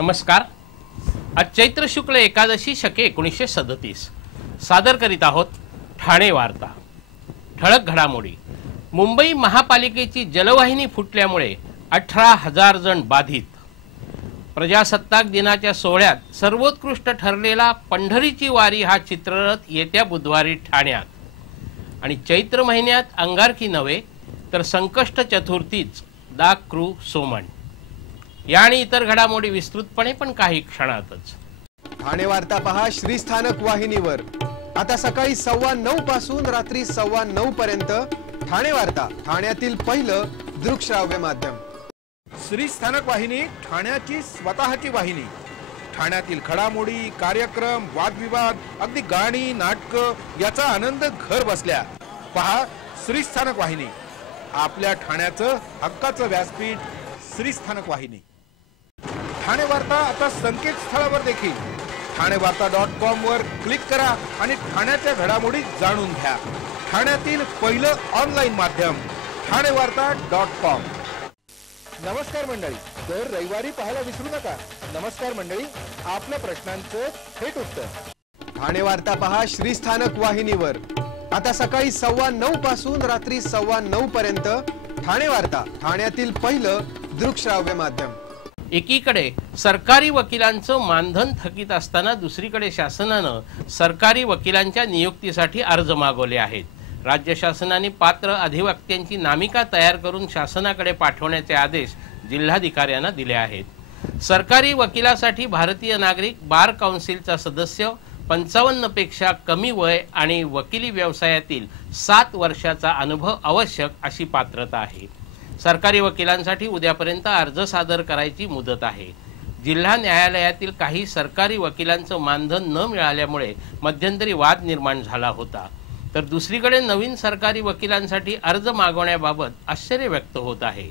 नमस्कार। आज चैत्र शुक्ल एकादशी शके 1937 सादर करीत आहोत ठाणे वार्ता। ठळक घडामोडी। मुंबई महापालिकेची जलवाहिनी फुटल्यामुळे 18,000 जण बाधित। प्रजासत्ताक दिनाच्या सोहळ्यात सर्वोत्कृष्ट ठरलेला पंढरीची वारी हा चित्ररथ येत्या बुधवारी ठाण्यात। आणि चैत्र महिन्यात अंगारकी नव्हे तर संकष्ट चतुर्थीच दाक्रू सोमण। या आणि इतर घडामोडी विस्तृतपणे पण काही क्षणातच। ठाणे वार्ता पहा श्रीस्थानक वाहिनीवर। आता सकाळी 9:15 पासून रात्री 9:15 पर्यंत ठाणे वार्ता, ठाण्यातील पहिलं दृकश्राव्य माध्यम। श्रीस्थानक वाहिनी ठाण्याची स्वतःची वाहिनी। ठाण्यातील घडामोडी, कार्यक्रम, वादविवाद, अगदी गाणी, नाटक याचा आनंद घर बसल्या पहा श्रीस्थानक वाहिनी। आपल्या ठाण्याचं हक्काचं व्यासपीठ श्रीस्थानक वाहिनी। ठाणे वार्ता आता संकेतस्थळावर देखील ठाणेवार्ता.com वर क्लिक करा आणि ठाण्याच्या घडामोडी जाणून घ्या। ठाण्यातील पहिलं ऑनलाईन माध्यम ठाणेवार्ता.com। नमस्कार मंडळी, दर रविवारी पाहायला विसरू नका। नमस्कार मंडळी, आपल्या प्रश्नांचं थेट उत्तर। ठाणे वार्ता पहा श्रीस्थानक वाहिनीवर। आता सकाळी 9:15 पासून रात्री 9:15 पर्यंत ठाणे वार्ता, ठाण्यातील पहिलं दृकश्राव्य माध्यम। एकीकडे सरकारी वकिलांचं मानधन थकीत असताना दुसरीकडे शासनानं सरकारी वकिलांच्या नियुक्तीसाठी अर्ज मागवले आहेत। राज्य शासनाने पात्र अधिवक्त्यांची नामिका तयार करून शासनाकडे पाठवण्याचे आदेश जिल्हाधिकाऱ्यांना दिले आहेत। सरकारी वकिलासाठी भारतीय नागरिक बार काउन्सिलचा सदस्य, 55 पेक्षा कमी वय आणि वकिली व्यवसायातील 7 वर्षाचा अनुभव आवश्यक अशी पात्रता आहे। सरकारी वकिलांसाठी उद्यापर्यंत अर्ज सादर करायची मुदत आहे। जिल्हा न्यायालयातील काही सरकारी वकिलांचं मानधन न मिळाल्यामुळे मध्यंतरी वाद निर्माण झाला होता, तर दुसरीकडे नवीन सरकारी वकिलांसाठी अर्ज मागवण्याबाबत आश्चर्य व्यक्त होत आहे।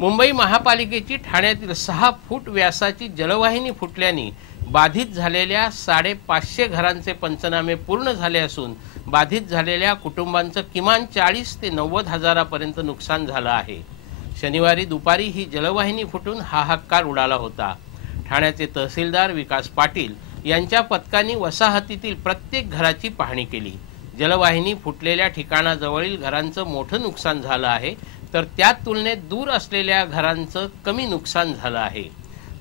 मुंबई महापालिकेची ठाण्यातील 6 फूट व्यासाची जलवाहिनी फुटल्याने बाधित झालेल्या 550 घरांचे पंचनामे पूर्ण झाले असून बाधित झालेल्या कुटुंबांचं किमान 40 ते 90 हजारापर्यंत नुकसान झालं आहे। शनिवारी दुपारी ही जलवाहिनी फुटून हाहाकार उडाला होता। ठाण्याचे तहसीलदार विकास पाटील यांच्या पथकाने वसाहतीतील प्रत्येक घराची पाहणी केली। जलवाहिनी फुटलेल्या ठिकाणाजवळील घरांचं मोठं नुकसान झालं आहे, तर त्या तुलनेत दूर असलेल्या घरांचं कमी नुकसान झालं आहे।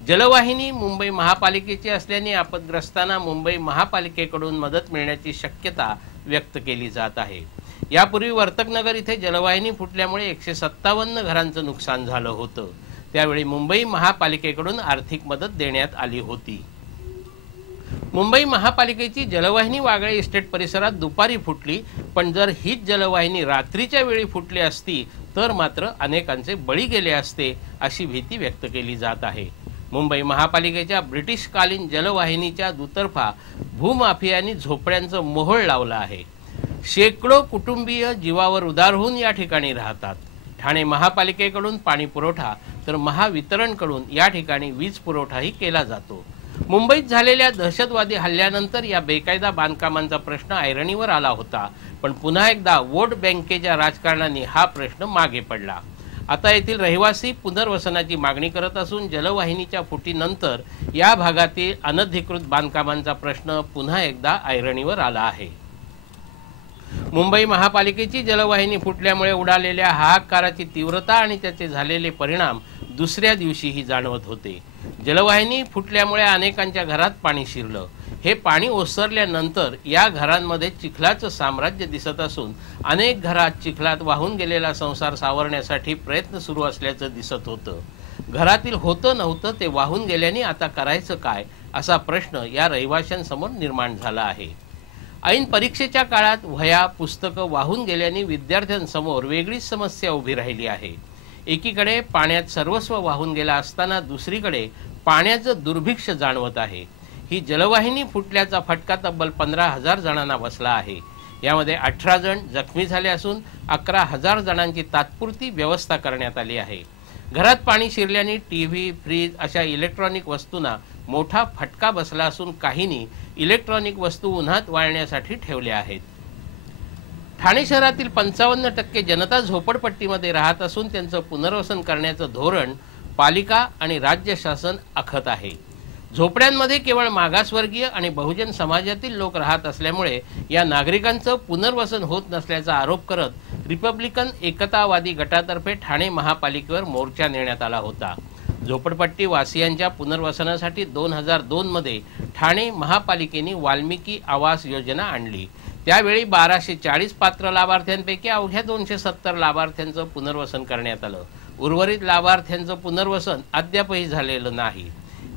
जलवाहिनी मुंबई महापालिकेची असल्याने आपदग्रस्तांना मुंबई महापालिकेकडून मदत मिळण्याची शक्यता व्यक्त केली जात आहे। यापूर्वी वर्तकनगर इथे जलवाहिनी फुटल्यामुळे 157 घरांचं नुकसान झालं होतं, त्यावेळी मुंबई महापालिकेकडून आर्थिक मदत देण्यात आली होती। मुंबई महापालिकेची जलवाहिनी वागळे इस्टेट परिसरात दुपारी फुटली, पण जर हीच जलवाहिनी रात्रीच्या वेळी फुटली असती तर मात्र अनेकांचे बळी गेले असते अशी भीती व्यक्त केली जात आहे। मुंबई महापालिकेच्या ब्रिटिशकालीन जलवाहिनीच्या दुतर्फा भूमाफियांनी झोपड्यांचं मोहोळ लावलं आहे। शेकडो कुटुंबीय जीवावर उदार होऊन या ठिकाणी राहतात। ठाणे महापालिकेकडून पाणी पुरवठा तर महावितरणकडून या ठिकाणी वीज पुरवठाही केला जातो। मुंबईत झालेल्या दहशतवादी हल्ल्यानंतर या बेकायदा बांधकामांचा प्रश्न ऐरणीवर आला होता, पण पुन्हा एकदा वोट बँकेच्या राजकारणाने हा प्रश्न मागे पडला। आता येथील रहिवासी पुनर्वसनाची मागणी करत असून जलवाहिनीच्या फुटीनंतर या भागातील अनधिकृत बांधकामांचा प्रश्न पुन्हा एकदा ऐरणीवर आला आहे। मुंबई महापालिकेची जलवाहिनी फुटल्यामुळे उडालेल्या हाहाकाराची तीव्रता आणि त्याचे झालेले परिणाम दुसऱ्या दिवशीही जाणवत होते। जलवाहिनी फुटल्यामुळे अनेकांच्या घरात पाणी शिरलं। हे पाणी ओसरल्यानंतर या घरांमध्ये चिखलाचं साम्राज्य दिसत असून अनेक घरात चिखलात वाहून गेलेला संसार सावरण्यासाठी प्रयत्न सुरू असल्याचं दिसत होतं। घरातील होतं नव्हतं ते वाहून गेल्याने आता करायचं काय असा प्रश्न या रहिवाशांसमोर निर्माण झाला आहे। ऐन परीक्षेच्या काळात वह्या पुस्तकं वाहून गेल्याने विद्यार्थ्यांसमोर वेगळीच समस्या उभी राहिली आहे। एकीकडे पाण्यात सर्वस्व वाहून गेला असताना दुसरीकडे पाण्याचं दुर्भिक्ष जाणवत आहे। ही जलवाहिनी फुटल्याचा फटका तब्बल 15,000 जणांना बसला आहे। यामध्ये 18 जण जखमी झाले असून 11,000 जणांची तात्पुरती व्यवस्था करण्यात आली आहे। घरात पाणी शिरल्याने टीव्ही, फ्रीज अशा इलेक्ट्रॉनिक वस्तूंना मोठा फटका बसला असून काहींनी इलेक्ट्रॉनिक वस्तू उन्हात वाळण्यासाठी ठेवल्या आहेत। ठाणे शहरातील 55% जनता झोपडपट्टीमध्ये राहत असून त्यांचं पुनर्वसन करण्याचं धोरण पालिका आणि राज्य शासन आखत आहे। झोपड्यांमध्ये केवळ मागासवर्गीय आणि बहुजन समाजातील लोक राहत असल्यामुळे या नागरिकांचं पुनर्वसन होत नसल्याचा आरोप करत रिपब्लिकन एकतावादी गटातर्फे ठाणे महापालिकेवर मोर्चा नेण्यात आला होता। झोपडपट्टी वासियांच्या पुनर्वसनासाठी 2002 मध्ये ठाणे महापालिकेने वाल्मिकी आवास योजना आणली। त्यावेळी 1240 पात्र लाभार्थ्यांपैकी अवघ्या 270 लाभार्थ्यांचं पुनर्वसन करण्यात आलं। उर्वरित लाभार्थ्यांचं पुनर्वसन अद्यापही झालेलं नाही।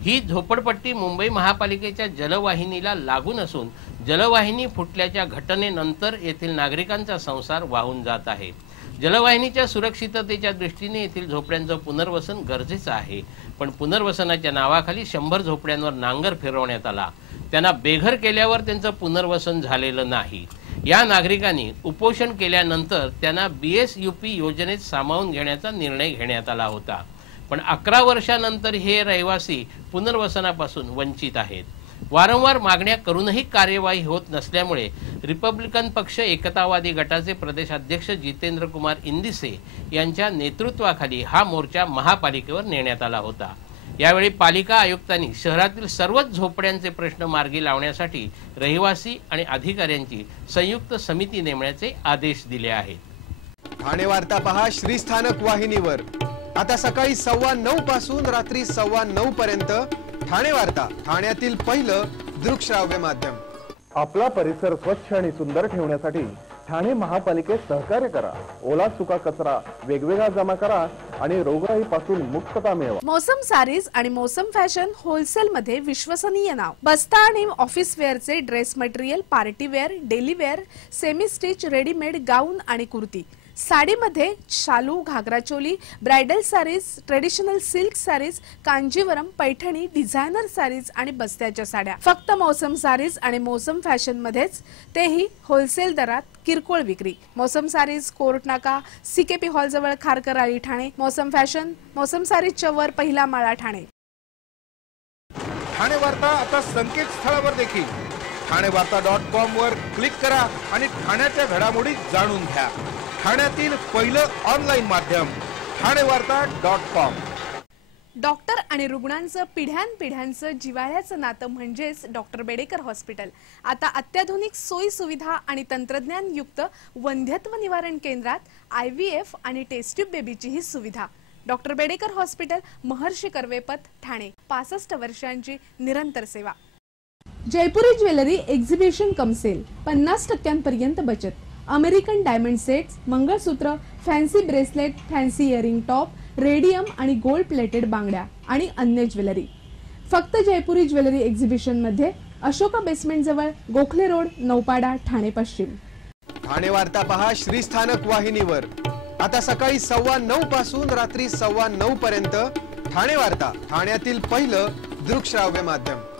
ही झोपडपट्टी मुंबई महापालिकेच्या जलवाहिनीला लागून असून जलवाहिनी फुटल्याच्या घटनेनंतर येथील नागरिकांचा संसार वाहून जात आहे। जलवाहिनीच्या सुरक्षिततेच्या दृष्टीने येथील झोपड्यांचं पुनर्वसन गरजेचं आहे, पण पुनर्वसनाच्या नावाखाली 100 झोपड्यांवर नांगर फिरवण्यात आला। त्यांना बेघर केल्यावर त्यांचं पुनर्वसन झालेलं नाही। या नागरिकांनी उपोषण केल्यानंतर त्यांना BSUP योजनेत सामावून घेण्याचा निर्णय घेण्यात आला होता, पण 11 वर्षांनंतर हे रहिवासी पुनर्वसनापासून वंचित आहेत। वारंवार मागण्या करूनही कार्यवाही होत नसल्यामुळे रिपब्लिकन पक्ष एकतावादी गटाचे प्रदेशाध्यक्ष जितेंद्र कुमार इंदिसे यांच्या नेतृत्वाखाली हा मोर्चा महापालिकेवर नेण्यात आला होता। यावेळी पालिका आयुक्तांनी शहरातील सर्वच झोपड्यांचे प्रश्न मार्गी लावण्यासाठी रहिवासी आणि अधिकाऱ्यांची संयुक्त समिती नेमण्याचे आदेश दिले आहेत। ठाणे वार्ता पहा श्रीस्थानक वाहिनीवर। आता सकाळी 9:15 पासून रात्री 9:15 पर्यंत ठाणे वार्ता, ठाण्यातील पहिलं दृकश्राव्य माध्यम। आपला परिसर स्वच्छ आणि सुंदर ठेवण्यासाठी ठाणे महापालिकेत सहकार्य करा। ओला सुका कचरा वेगवेगळा जमा करा आणि रोगराईपासून मुक्तता मिळवा। मौसम सारीज आणि मौसम फॅशन होलसेल मध्ये विश्वसनीय नाव। बस्ता आणि ऑफिस वेअरचे dress material, party wear, daily wear, semi stitch, readymade gown आणि कुर्ती। साडीमध्ये शालू, ghagra choli, bridal saris, traditional silk saris, Kanjeevaram, Paithani, designer saris आणि बस्त्याच्या साड्या फक्त मौसम साडीज आणि मौसम फॅशन मध्येच, तेही होलसेल दरात किरकोळ विक्री। मौसम साडीज कोर्ट नाका, CKP हॉल जवळ खारकर आळी ठाणे। मौसम फॅशन मौसम साडीजच्या वर पहिला माळा ठाणे। ठाणे वार्ता आता संकेतस्थळावर देखील ठाणेवार्ता.com वर क्लिक करा आणि ठाण्याच्या घडामोडी जाणून घ्या। ठाण्यातील पहिलं ऑनलाईन माध्यम ठाणेवार्ता.com। डॉक्टर आणि रुग्णांचं पिढ्यानपिढ्यांचं जिव्हाळ्याचं नातं म्हणजेच डॉक्टर बेडेकर हॉस्पिटल। आता अत्याधुनिक सोयी सुविधा आणि तंत्रज्ञान युक्त वंध्यत्व निवारण केंद्रात IVF आणि टेस्ट ट्यूब बेबीची ही सुविधा। Doctor Bedekar hospital, Maharshi Karvepath, Thane. 65 वर्षांची निरंतर सेवा। Jaipuri jewellery exhibition cum sale, 50% बचत। American diamond sets, mangalsutra, fancy bracelet, fancy earring top, radium आणि गोल्ड प्लेटेड बांगड्या आणि अन्य ज्वेलरी फक्त जयपुरी ज्वेलरी एक्झिबिशन मध्ये, अशोका बेसमेंट जवळ, गोखले रोड, नौपाडा, ठाणे पश्चिम। ठाणे वार्ता पहा श्रीस्थानक वाहिनीवर। आता सकाळी 9:15 पासून रात्री 9:15 पर्यंत ठाणे वार्ता, ठाण्यातील पहिलं दृकश्राव्य माध्यम।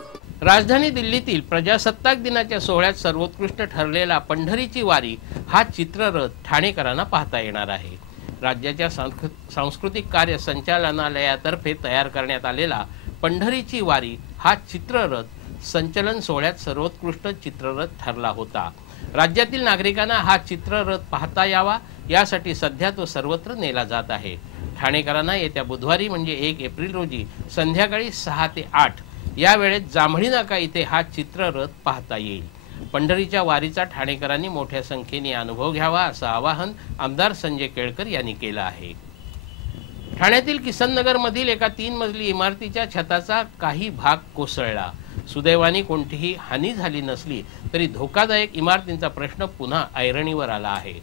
राजधानी दिल्लीतील प्रजासत्ताक दिनाच्या सोहळ्यात सर्वोत्कृष्ट ठरलेला पंढरीची वारी हा चित्ररथ ठाणेकरांना पाहता येणार आहे। राज्याच्या सांस्कृतिक कार्य संचालनालयातर्फे तयार करण्यात आलेला पंढरीची वारी हा चित्ररथ संचलन सोहळ्यात सर्वोत्कृष्ट चित्ररथ ठरला होता। राज्यातील नागरिकांना हा चित्ररथ पाहता यावा यासाठी सध्या तो सर्वत्र नेला जात आहे। ठाणेकरांना येत्या बुधवारी म्हणजे 1 एप्रिल रोजी संध्याकाळी 6 ते 8 या वेळेत जांभळी नाका इथे हा चित्ररथ पाहता येईल। पंढरीच्या वारीचा ठाणेकरांनी मोठ्या संख्येने अनुभव घ्यावा असं आवाहन आमदार संजय केळकर यांनी केलं आहे। ठाण्यातील किसननगर मधील एका 3 मजली इमारतीच्या छताचा काही भाग कोसळला। सुदैवाने कोणतीही हानी झाली नसली तरी धोकादायक इमारतींचा प्रश्न पुन्हा ऐरणीवर आला आहे।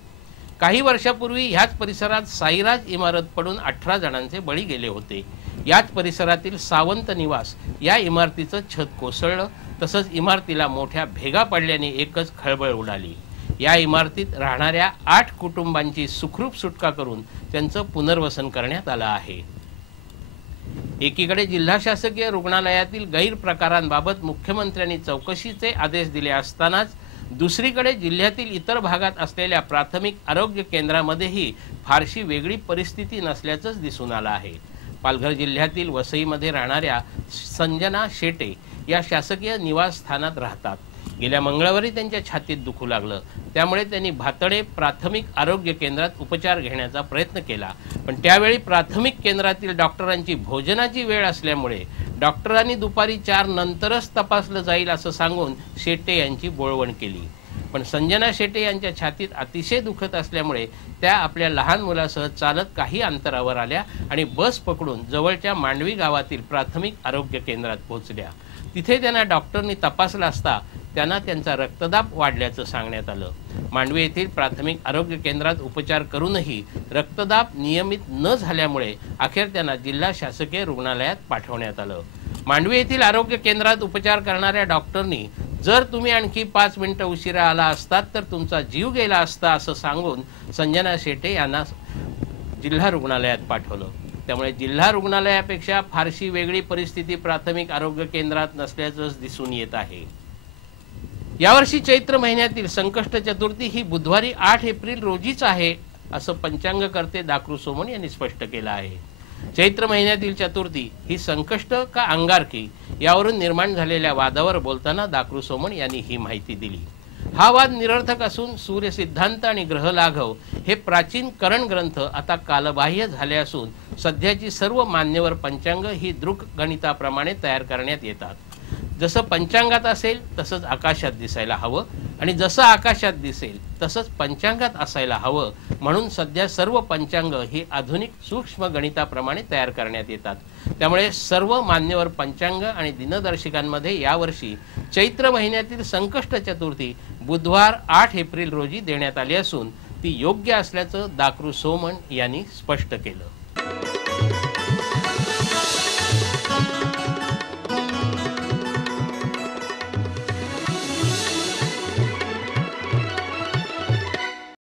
काही वर्षापूर्वी ह्याच परिसरात साईराज इमारत पडून 18 जणांचे बळी गेले होते। याच परिसरातील सावंत निवास या इमारतीचं छत कोसळलं, तसंच इमारतीला मोठ्या भेगा पडल्याने एकच खळबळ उडाली। या इमारतीत राहणाऱ्या 8 कुटुंबांची सुखरूप सुटका करून त्यांचं पुनर्वसन करण्यात आलं आहे। एकीकडे जिल्हा शासकीय रुग्णालयातील गैरप्रकारांबाबत मुख्यमंत्र्यांनी चौकशीचे आदेश दिले असतानाच दुसरीकडे जिल्ह्यातील इतर भागात असलेल्या प्राथमिक आरोग्य केंद्रामध्येही फारशी वेगळी परिस्थिती नसल्याचंच दिसून आलं आहे। पालघर जिल्ह्यातील वसईमध्ये राहणाऱ्या संजना शेटे या शासकीय निवासस्थानात राहतात। गेल्या मंगळवारी त्यांच्या छातीत दुखू लागलं, त्यामुळे त्यांनी भातडे प्राथमिक आरोग्य केंद्रात उपचार घेण्याचा प्रयत्न केला, पण त्यावेळी प्राथमिक केंद्रातील डॉक्टरांची भोजनाची वेळ असल्यामुळे डॉक्टरांनी दुपारी 4 नंतरच तपासलं जाईल असं सांगून शेटे यांची बोळवण केली. पण संजना शेटे यांच्या छातीत अतिशय दुखत असल्यामुळे त्या आपल्या लहान मुलासह चालत काही अंतरावर आल्या आणि बस पकडून जवळच्या मांडवी गावातील प्राथमिक आरोग्य केंद्रात पोहोचल्या. तिथे त्यांना डॉक्टरनी तपासलं असता त्यांना त्यांचा रक्तदाब वाढल्याचं सांगण्यात आलं. मांडवी येथील प्राथमिक आरोग्य केंद्रात उपचार करूनही रक्तदाब नियमित न झाल्यामुळे अखेर त्यांना जिल्हा शासकीय रुग्णालयात पाठवण्यात आलं. मांडवी येथील आरोग्य केंद्रात उपचार करणाऱ्या डॉक्टरनी जर तुम्ही आणखी 5 मिनिटं उशिरा आला असतात तर तुमचा जीव गेला असता असं सांगून संजना शेटे यांना जिल्हा रुग्णालयात पाठवलं. त्यामुळे जिल्हा रुग्णालयापेक्षा फारशी वेगळी परिस्थिती प्राथमिक आरोग्य केंद्रात नसल्याचंच दिसून येत आहे. यावर्षी चैत्र महिन्यातील संकष्ट चतुर्थी ही बुधवारी 8 एप्रिल रोजीच आहे असं पंचांगकर्ते दाकृ सोमण यांनी स्पष्ट केलं आहे. चैत्र महिन्यातील चतुर्थी ही संकष्ट का अंगारकी यावरून निर्माण झालेल्या वादावर बोलताना दाकृ सोमण यांनी ही माहिती दिली. हा वाद निरर्थक असून सूर्य सिद्धांत आणि ग्रह लाघव हे प्राचीन करण ग्रंथ आता कालबाह्य झाले असून सध्याची सर्व मान्यवर पंचांग ही दृक गणिताप्रमाणे तयार करण्यात येतात. जसं पंचांगात असेल तसंच आकाशात दिसायला हवं आणि जसं आकाशात दिसेल तसंच पंचांगात असायला हवं, म्हणून सध्या सर्व पंचांग ही आधुनिक सूक्ष्म गणिताप्रमाणे तयार करण्यात येतात. त्यामुळे सर्व मान्यवर पंचांग आणि दिनदर्शिकांमध्ये यावर्षी चैत्र महिन्यातील संकष्ट चतुर्थी बुधवार 8 एप्रिल रोजी देण्यात आली असून ती योग्य असल्याचं दाकृ सोमण यांनी स्पष्ट केलं.